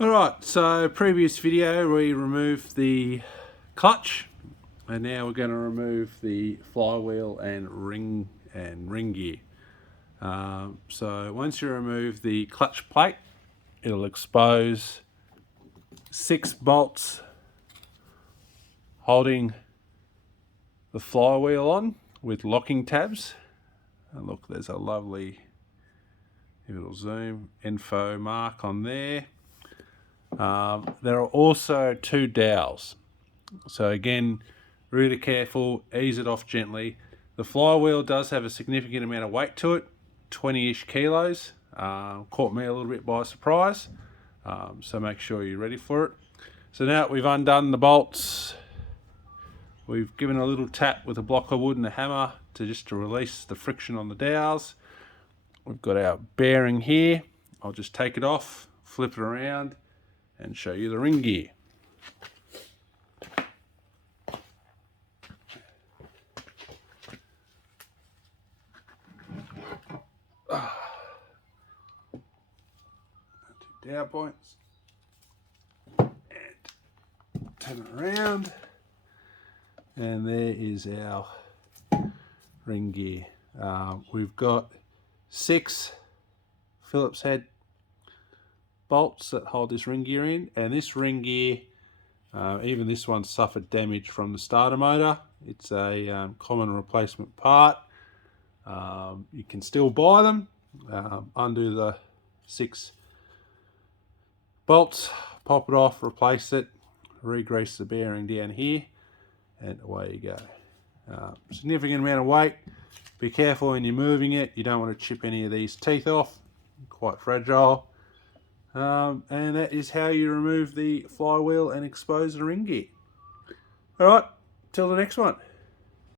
Alright, so previous video we removed the clutch and now we're going to remove the flywheel and ring gear. So once you remove the clutch plate, it'll expose 6 bolts holding the flywheel on with locking tabs. And look, there's a lovely, if it'll zoom, info mark on there. There are also 2 dowels. So again, really careful, ease it off gently. The flywheel does have a significant amount of weight to it, 20-ish kilos. Caught me a little bit by surprise. So make sure you're ready for it. So now that we've undone the bolts, we've given a little tap with a block of wood and a hammer to release the friction on the dowels. We've got our bearing here. I'll just take it off, flip it around, and show you the ring gear. Two dowel points, and turn it around, and there is our ring gear. We've got 6 Phillips head bolts that hold this ring gear in, and this ring gear, even this one suffered damage from the starter motor. It's a common replacement part. You can still buy them. Undo the 6 bolts, pop it off, replace it, re-grease the bearing down here, and away you go. Significant amount of weight. Be careful when you're moving it. You don't want to chip any of these teeth off. Quite fragile. And that is how you remove the flywheel and expose the ring gear. Alright, till the next one.